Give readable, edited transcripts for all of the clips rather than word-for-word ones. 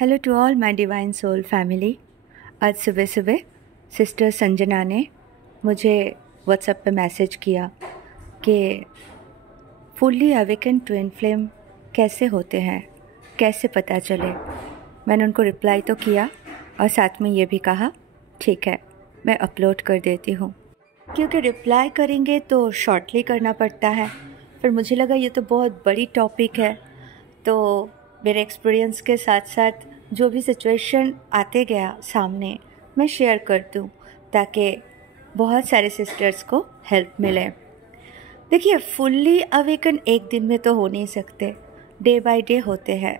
Hello to all my divine soul family. आज सुबह सुबह सिस्टर संजना ने मुझे व्हाट्सएप पे मैसेज किया कि फुल्ली अवेकन ट्विन फ्लेम कैसे होते हैं, कैसे पता चले। मैंने उनको रिप्लाई तो किया और साथ में ये भी कहा ठीक है मैं अपलोड कर देती हूँ, क्योंकि रिप्लाई करेंगे तो शॉर्टली करना पड़ता है। फिर मुझे लगा ये तो बहुत बड़ी टॉपिक है, तो मेरे एक्सपीरियंस के साथ साथ जो भी सिचुएशन आते गया सामने मैं शेयर कर दूँ ताकि बहुत सारे सिस्टर्स को हेल्प मिले। देखिए, फुल्ली अवेकन एक दिन में तो हो नहीं सकते, डे बाय डे होते हैं।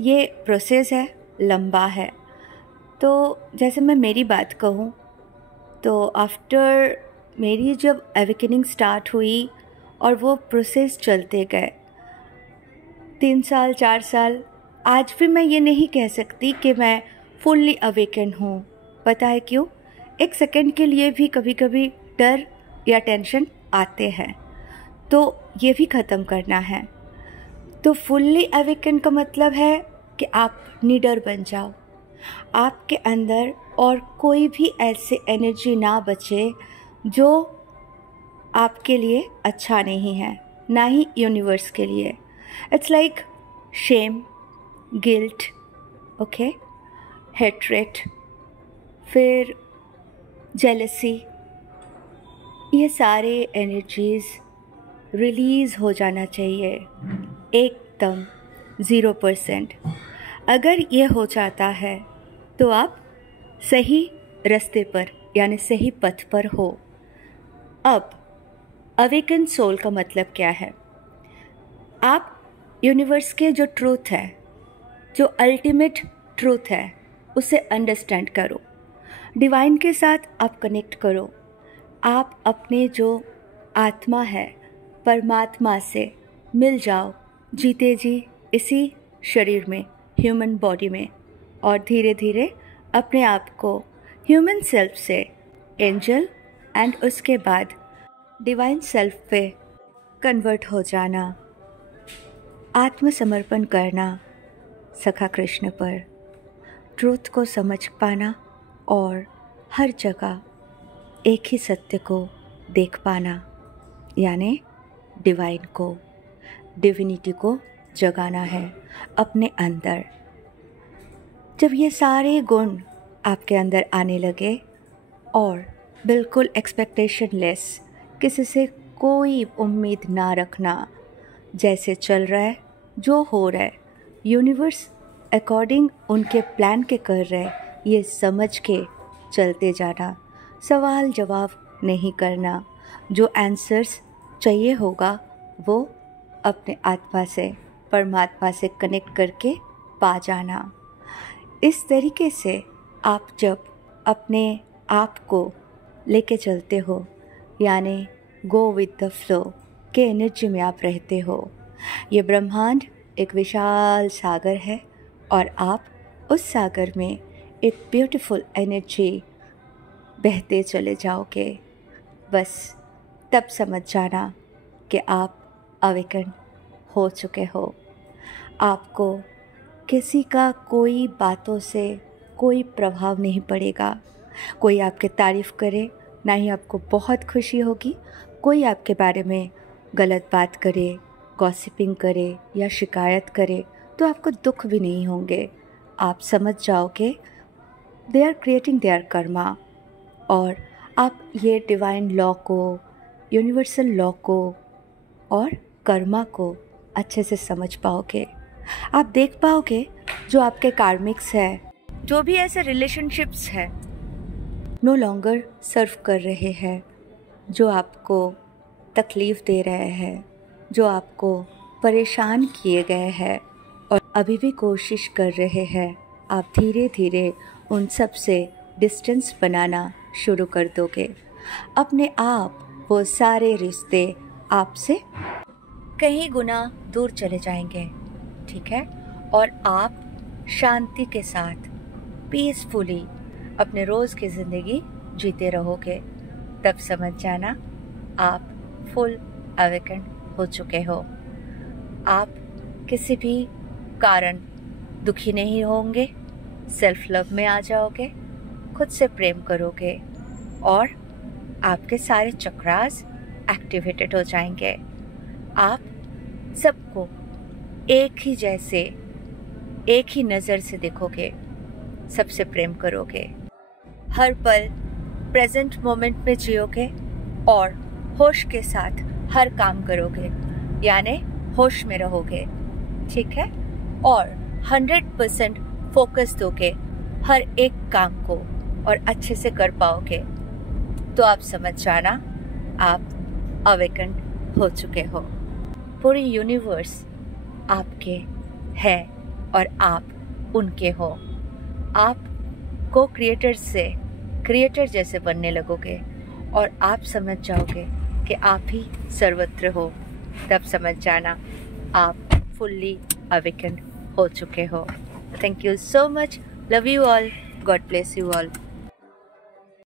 ये प्रोसेस है, लंबा है। तो जैसे मैं मेरी बात कहूँ तो आफ्टर मेरी जब अवेकनिंग स्टार्ट हुई और वो प्रोसेस चलते गए 3 साल 4 साल, आज भी मैं ये नहीं कह सकती कि मैं फुल्ली अवेकन हूँ। पता है क्यों? एक सेकंड के लिए भी कभी कभी डर या टेंशन आते हैं, तो ये भी ख़त्म करना है। तो फुल्ली अवेकन का मतलब है कि आप निडर बन जाओ, आपके अंदर और कोई भी ऐसे एनर्जी ना बचे जो आपके लिए अच्छा नहीं है, ना ही यूनिवर्स के लिए। It's like shame, guilt, okay, hatred, फिर जेलसी, ये सारे एनर्जीज रिलीज़ हो जाना चाहिए एकदम 0%। अगर ये हो जाता है तो आप सही रास्ते पर यानी सही पथ पर हो। अब अवेकन सोल का मतलब क्या है? आप यूनिवर्स के जो ट्रूथ है, जो अल्टीमेट ट्रूथ है, उसे अंडरस्टैंड करो। डिवाइन के साथ आप कनेक्ट करो। आप अपने जो आत्मा है परमात्मा से मिल जाओ, जीते जी इसी शरीर में, ह्यूमन बॉडी में, और धीरे धीरे अपने आप को ह्यूमन सेल्फ से एंजल एंड उसके बाद डिवाइन सेल्फ पे कन्वर्ट हो जाना, आत्मसमर्पण करना सखा कृष्ण पर, ट्रूथ को समझ पाना और हर जगह एक ही सत्य को देख पाना, यानी डिवाइन को, डिविनिटी को जगाना है अपने अंदर। जब ये सारे गुण आपके अंदर आने लगे और बिल्कुल एक्सपेक्टेशन लेस, किसी से कोई उम्मीद ना रखना, जैसे चल रहा है, जो हो रहा है, यूनिवर्स अकॉर्डिंग उनके प्लान के कर रहे, ये समझ के चलते जाना, सवाल जवाब नहीं करना। जो आंसर्स चाहिए होगा वो अपने आत्मा से, परमात्मा से कनेक्ट करके पा जाना। इस तरीके से आप जब अपने आप को लेके चलते हो, यानी गो विद द फ्लो के एनर्जी में आप रहते हो। ये ब्रह्मांड एक विशाल सागर है और आप उस सागर में एक ब्यूटीफुल एनर्जी बहते चले जाओगे। बस तब समझ जाना कि आप अवेकन हो चुके हो। आपको किसी का कोई बातों से कोई प्रभाव नहीं पड़ेगा। कोई आपकी तारीफ़ करे, ना ही आपको बहुत खुशी होगी। कोई आपके बारे में गलत बात करे, गॉसिपिंग करे या शिकायत करे तो आपको दुख भी नहीं होंगे। आप समझ जाओगे they are creating their karma, और आप ये डिवाइन लॉ को, यूनिवर्सल लॉ को और कर्मा को अच्छे से समझ पाओगे। आप देख पाओगे जो आपके कार्मिक्स है, जो भी ऐसे रिलेशनशिप्स है, नो लॉन्गर सर्व कर रहे हैं, जो आपको तकलीफ़ दे रहे हैं, जो आपको परेशान किए गए हैं और अभी भी कोशिश कर रहे हैं, आप धीरे धीरे उन सब से डिस्टेंस बनाना शुरू कर दोगे। अपने आप वो सारे रिश्ते आपसे कहीं गुना दूर चले जाएंगे, ठीक है? और आप शांति के साथ पीसफुली अपने रोज़ की ज़िंदगी जीते रहोगे। तब समझ जाना आप फुल अवेकन हो चुके हो। आप किसी भी कारण दुखी नहीं होंगे, सेल्फ लव में आ जाओगे, खुद से प्रेम करोगे और आपके सारे चक्रास एक्टिवेटेड हो जाएंगे। आप सबको एक ही जैसे, एक ही नज़र से देखोगे, सबसे प्रेम करोगे, हर पल प्रेजेंट मोमेंट में जियोगे और होश के साथ हर काम करोगे, यानी होश में रहोगे, ठीक है? और 100% फोकस दोगे हर एक काम को और अच्छे से कर पाओगे। तो आप समझ जाना आप अवेकन हो चुके हो। पूरी यूनिवर्स आपके है और आप उनके हो। आप को क्रिएटर से क्रिएटर जैसे बनने लगोगे और आप समझ जाओगे कि आप ही सर्वत्र हो। तब समझ जाना आप फुल्ली अवेकन हो चुके हो। Thank you so much. Love you all. God bless you all.